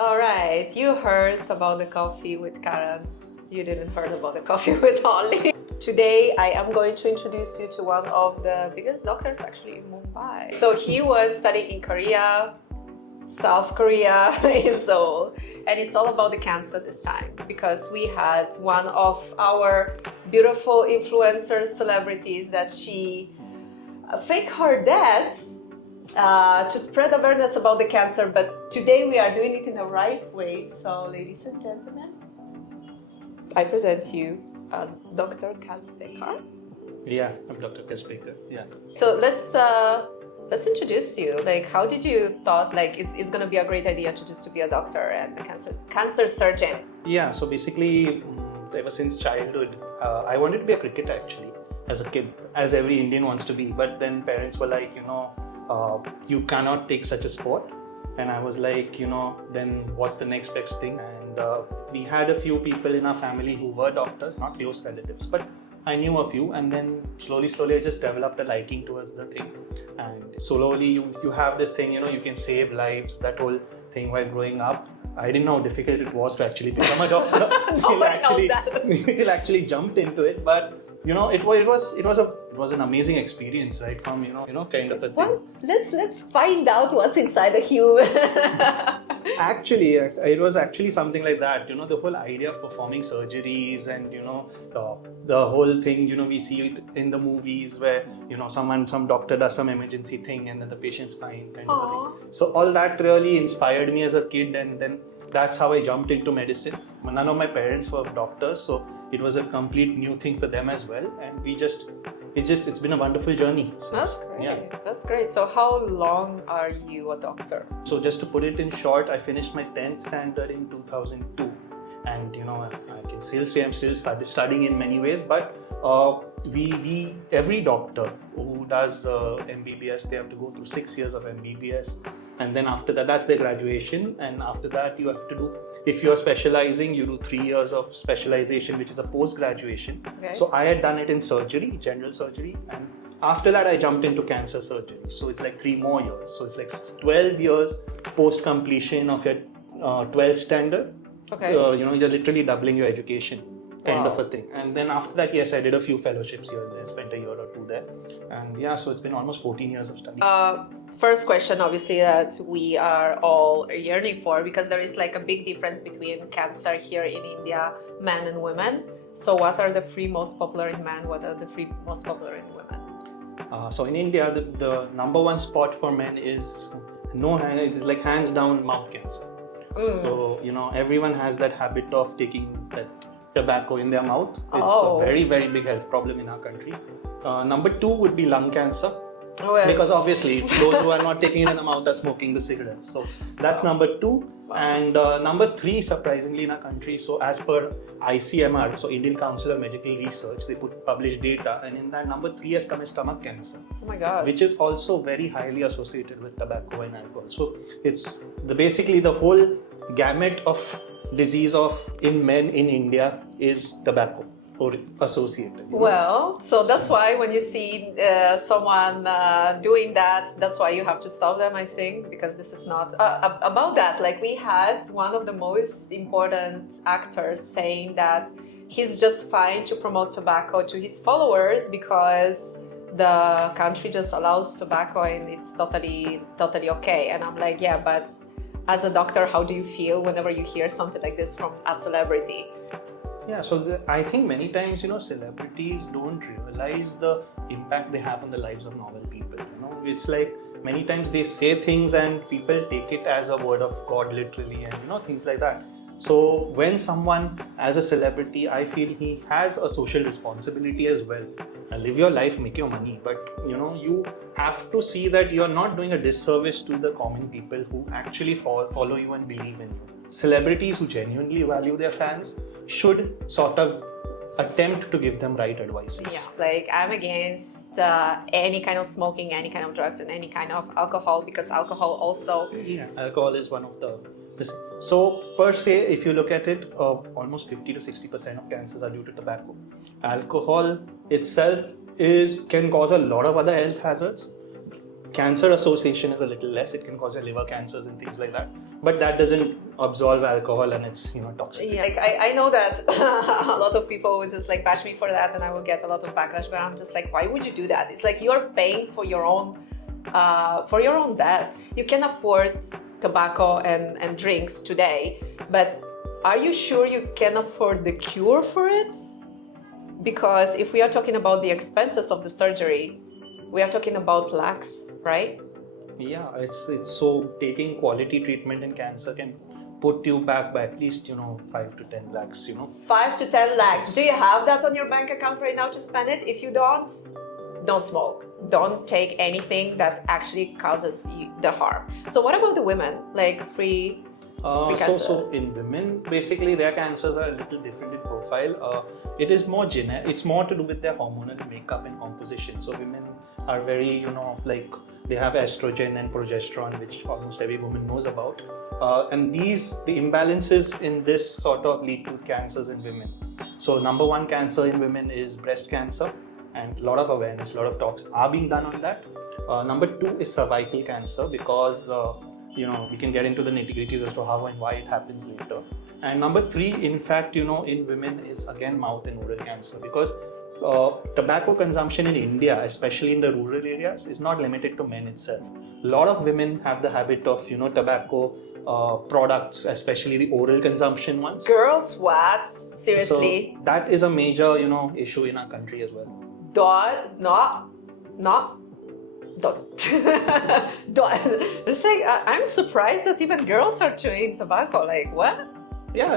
All right, you heard about the coffee with Karen. You didn't heard about the coffee with Holly. Today, I am going to introduce you to one of the biggest doctors actually in Mumbai. So he was studying in Korea, South Korea, in Seoul. And it's all about the cancer this time because we had one of our beautiful influencers, celebrities that she faked her death to spread awareness about the cancer, but today we are doing it in the right way. So, ladies and gentlemen, I present you Dr. Kasbekar. Yeah, I'm Dr. Kasbekar. Yeah. So let's introduce you. Like, how did you thought like it's gonna be a great idea to just to be a doctor and a cancer surgeon? Yeah. So basically, ever since childhood, I wanted to be a cricketer actually as a kid, as every Indian wants to be. But then parents were like, you cannot take such a sport. And I was like, then what's the next best thing? And we had a few people in our family who were doctors, not close relatives, but I knew a few. And then slowly, I just developed a liking towards the thing. And slowly, you have this thing, you can save lives, that whole thing while growing up. I didn't know how difficult it was to actually become a doctor. Till actually jumped into it. But it was an amazing experience, right? From kind of a thing. Let's find out what's inside a human. Actually, it was actually something like that. The whole idea of performing surgeries and the whole thing. We see it in the movies where some doctor does some emergency thing and then the patient's fine, kind of a thing. So all that really inspired me as a kid, and then that's how I jumped into medicine. None of my parents were doctors, so it was a complete new thing for them as well, and it's been a wonderful journey since. That's great. Yeah. That's great. So how long are you a doctor? So just to put it in short, I finished my 10th standard in 2002, and I can still say I'm still studying in many ways, but we every doctor who does MBBS, they have to go through 6 years of MBBS, and then after that, that's their graduation, and after that you have to do, if you are specializing, you do 3 years of specialization, which is a post-graduation. Okay. So I had done it in surgery, general surgery, and after that I jumped into cancer surgery. So it's like 3 more years. So it's like 12 years post-completion of your 12th standard. Okay. You're literally doubling your education, kind Wow. of a thing. And then after that, yes, I did a few fellowships here and there, spent a year or two there. And yeah, so it's been almost 14 years of study. First question, obviously, that we are all yearning for, because there is like a big difference between cancer here in India, men and women. So what are the 3 most popular in men? What are the 3 most popular in women? So in India, the number 1 spot for men is it is like hands down mouth cancer. So everyone has that habit of taking that tobacco in their mouth. It's a very, very big health problem in our country. Number 2 would be lung cancer. Because obviously those who are not taking it in the mouth are smoking the cigarettes. So that's number 2. And number 3, surprisingly, in our country, so as per ICMR, so Indian Council of Medical Research, they publish data, and in that number 3 has come as stomach cancer. Oh my God. Which is also very highly associated with tobacco and alcohol. So it's basically the whole gamut of disease in men in India is tobacco or associated. Well, so that's why when you see someone doing that, that's why you have to stop them, I think, because this is not about that. Like, we had one of the most important actors saying that he's just fine to promote tobacco to his followers because the country just allows tobacco and it's totally okay. And I'm like, yeah, but as a doctor, how do you feel whenever you hear something like this from a celebrity? Yeah, so I think many times, celebrities don't realize the impact they have on the lives of normal people. It's like many times they say things and people take it as a word of God, literally, and things like that. So when someone, as a celebrity, I feel he has a social responsibility as well. Live your life, make your money, but you have to see that you're not doing a disservice to the common people who actually follow you and believe in you. Celebrities who genuinely value their fans should sort of attempt to give them right advice. Yeah, like I'm against any kind of smoking, any kind of drugs, and any kind of alcohol, because alcohol also... Yeah, alcohol is one of the... So per se, if you look at it, almost 50 to 60% of cancers are due to tobacco. Alcohol itself can cause a lot of other health hazards. cancer association is a little less. It can cause your liver cancers and things like that. But that doesn't absolve alcohol and its toxicity. Yeah, like I know that a lot of people would just like bash me for that, and I will get a lot of backlash. But I'm just like, why would you do that? It's like you're paying for your own debt. You can afford tobacco and drinks today, but are you sure you can afford the cure for it? Because if we are talking about the expenses of the surgery, we are talking about lakhs, right? Yeah, it's so taking quality treatment in cancer can put you back by at least 5 to 10 lakhs. 5 to 10 lakhs. Do you have that on your bank account right now to spend it? If you don't smoke. Don't take anything that actually causes you the harm. So what about the women? Like free cancer? So in women, basically their cancers are a little different in profile. It is more it's more to do with their hormonal makeup and composition. So women are very, like they have estrogen and progesterone, which almost every woman knows about. And the imbalances in this sort of lead to cancers in women. So number one cancer in women is breast cancer, and a lot of awareness, a lot of talks are being done on that. Number two is cervical cancer, because we can get into the nitty-gritties as to how and why it happens later. And number three, in fact, in women is again mouth and oral cancer, because tobacco consumption in India, especially in the rural areas, is not limited to men itself. A lot of women have the habit of, tobacco products, especially the oral consumption ones. Girls, what? Seriously? So that is a major, issue in our country as well. It's like, I'm surprised that even girls are chewing tobacco. Like, what? Yeah,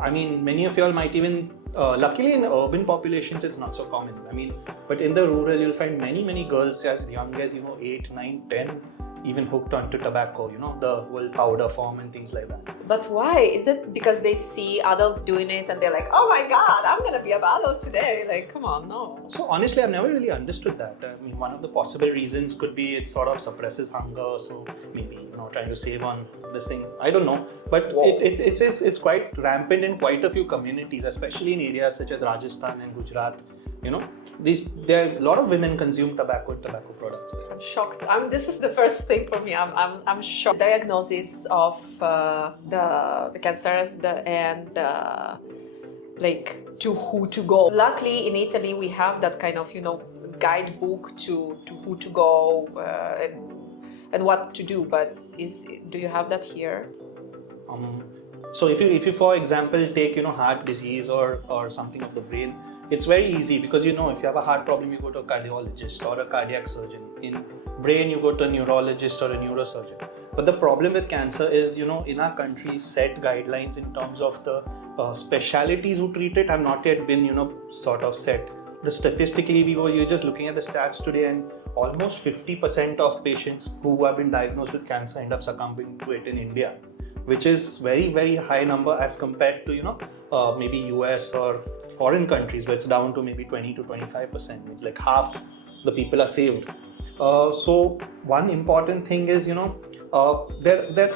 I mean, many of y'all might even, luckily in urban populations, it's not so common. I mean, but in the rural, you'll find many girls as young as, 8, 9, 10, even hooked onto tobacco, the whole powder form and things like that. But why? Is it because they see adults doing it and they're like, oh my God, I'm going to be an adult today? Like, come on, no. So honestly, I've never really understood that. I mean, one of the possible reasons could be it sort of suppresses hunger. So maybe, trying to save on this thing. I don't know. But it's quite rampant in quite a few communities, especially in areas such as Rajasthan and Gujarat. There are a lot of women consume tobacco and tobacco products there. I'm shocked. This is the first thing for me. I'm shocked. Diagnosis of the cancers like to who to go. Luckily, in Italy, we have that kind of guidebook to who to go and what to do. But do you have that here? So if you for example take heart disease or something of the brain, it's very easy, because if you have a heart problem, you go to a cardiologist or a cardiac surgeon. In brain, you go to a neurologist or a neurosurgeon. But the problem with cancer is, in our country, set guidelines in terms of the specialities who treat it have not yet been, sort of set. Statistically, you're just looking at the stats today, and almost 50% of patients who have been diagnosed with cancer end up succumbing to it in India, which is very, very high number as compared to, maybe US or foreign countries, where it's down to maybe 20 to 25%. It's like half the people are saved. So one important thing is, that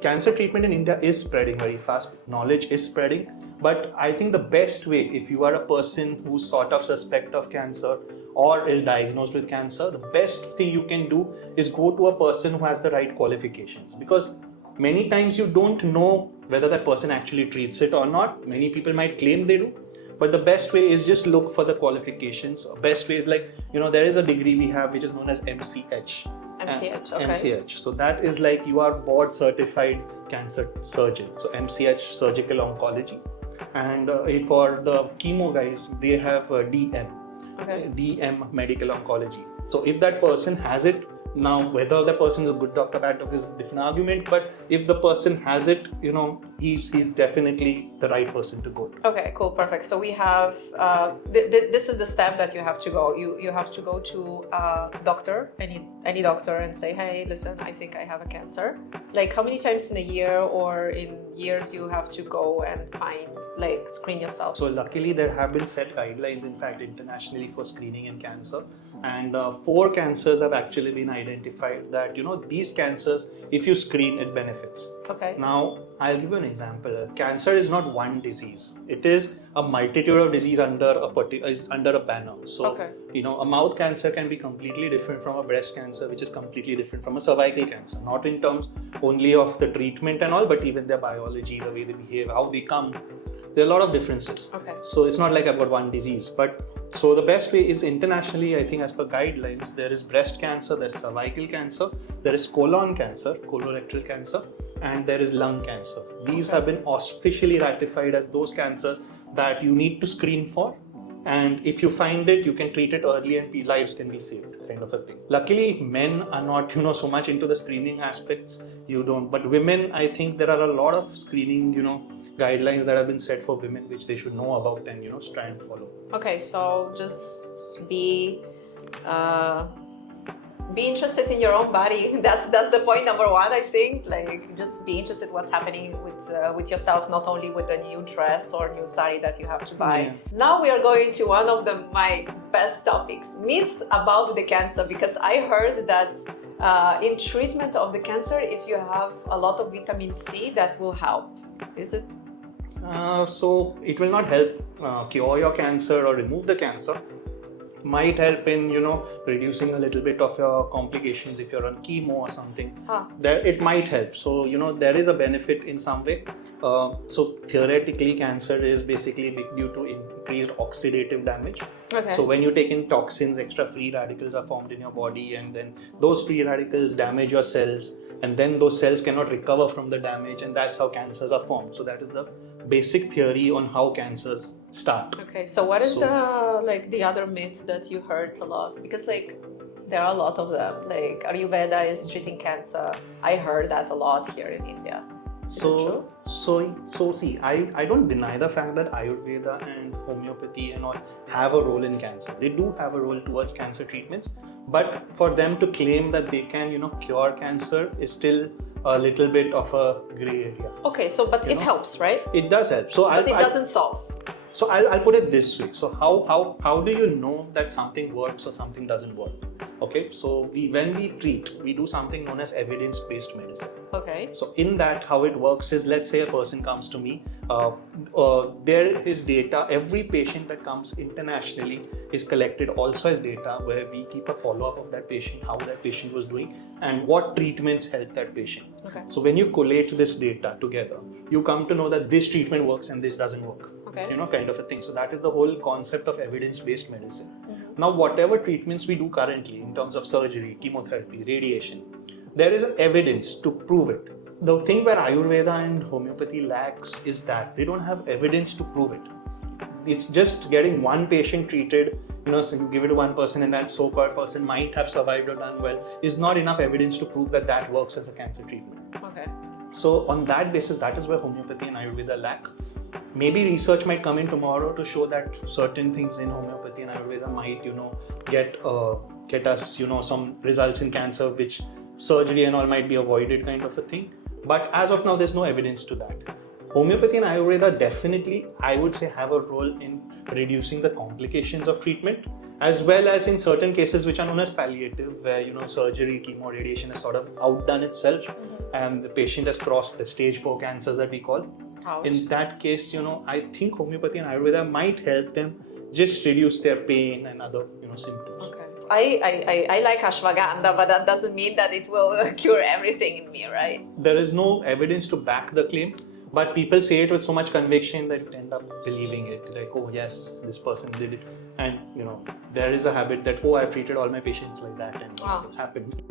cancer treatment in India is spreading very fast. Knowledge is spreading. But I think the best way, if you are a person who's sort of suspect of cancer or is diagnosed with cancer, the best thing you can do is go to a person who has the right qualifications. Because many times you don't know whether that person actually treats it or not. Many people might claim they do. But the best way is just look for the qualifications. Best way is like, there is a degree we have which is known as MCH. MCH, okay. MCH. So that is like you are board certified cancer surgeon. So MCH, surgical oncology. And for the chemo guys, they have DM. Okay. DM, medical oncology. So if that person has it, now whether the person is a good doctor, bad doctor is a different argument, but if the person has it, he's definitely the right person to go to. Okay, cool, perfect. So we have this is the step that you have to go. You have to go to a doctor, any doctor, and say, hey, listen, I think I have a cancer. Like how many times in a year or in years you have to go and screen yourself? So luckily there have been set guidelines, in fact, internationally for screening in cancer. and 4 cancers have actually been identified that these cancers, if you screen, it benefits. Okay. Now I'll give you an example. Cancer is not one disease; it is a multitude of disease under a banner. So Okay. a mouth cancer can be completely different from a breast cancer, which is completely different from a cervical cancer. Not in terms only of the treatment and all, but even their biology, the way they behave, how they come. There are a lot of differences. Okay. So it's not like I've got one disease. But so the best way is internationally, I think as per guidelines, there is breast cancer, there's cervical cancer, there is colon cancer, colorectal cancer, and there is lung cancer. These have been officially ratified as those cancers that you need to screen for. And if you find it, you can treat it early and lives can be saved, kind of a thing. Luckily, men are not, so much into the screening aspects. You don't. But women, I think there are a lot of screening, guidelines that have been set for women which they should know about and try and follow. Okay, so just be interested in your own body. That's the point number one, I think. Like, just be interested what's happening with yourself, not only with the new dress or new sari that you have to buy. Yeah. Now we are going to one of my best topics, myth about the cancer, because I heard that in treatment of the cancer, if you have a lot of vitamin C, that will help. Is it? So it will not help cure your cancer or remove the cancer. Might help in reducing a little bit of your complications if you're on chemo or something. There it might help. So there is a benefit in some way. So theoretically, cancer is basically due to increased oxidative damage. Okay. So when you take in toxins, extra free radicals are formed in your body, and then those free radicals damage your cells, and then those cells cannot recover from the damage, and that's how cancers are formed. So that is the basic theory on how cancers start. Okay, so what is the other myth that you heard a lot? Because there are a lot of them. Like Ayurveda is treating cancer. I heard that a lot here in India. Is it true? So see, I don't deny the fact that Ayurveda and homeopathy and all have a role in cancer. They do have a role towards cancer treatments, but for them to claim that they can cure cancer is still a little bit of a gray area. Okay, so but it helps, right? It does help. But it doesn't solve. So I'll put it this way. So how do you know that something works or something doesn't work? Okay, so when we treat, we do something known as evidence-based medicine. Okay. So in that, how it works is, let's say a person comes to me, there is data, every patient that comes internationally is collected also as data where we keep a follow-up of that patient, how that patient was doing and what treatments helped that patient. Okay. So when you collate this data together, you come to know that this treatment works and this doesn't work. Okay. Kind of a thing. So that is the whole concept of evidence-based medicine. Now, whatever treatments we do currently in terms of surgery, chemotherapy, radiation, there is evidence to prove it. The thing where Ayurveda and homeopathy lacks is that they don't have evidence to prove it. It's just getting one patient treated, so you give it to one person and that so-called person might have survived or done well, is not enough evidence to prove that that works as a cancer treatment. Okay. So on that basis, that is where homeopathy and Ayurveda lack. Maybe research might come in tomorrow to show that certain things in homeopathy and Ayurveda might, get us, some results in cancer, which surgery and all might be avoided, kind of a thing. But as of now, there's no evidence to that. Homeopathy and Ayurveda definitely, I would say, have a role in reducing the complications of treatment, as well as in certain cases which are known as palliative, where surgery, chemo, radiation has sort of outdone itself, and the patient has crossed the stage 4 cancers that we call. Ouch. In that case, I think homeopathy and Ayurveda might help them just reduce their pain and other, symptoms. Okay. I like ashwagandha, but that doesn't mean that it will cure everything in me, right? There is no evidence to back the claim, but people say it with so much conviction that you end up believing it. Like, oh yes, this person did it. And, there is a habit that, oh, I've treated all my patients like that and it's happened.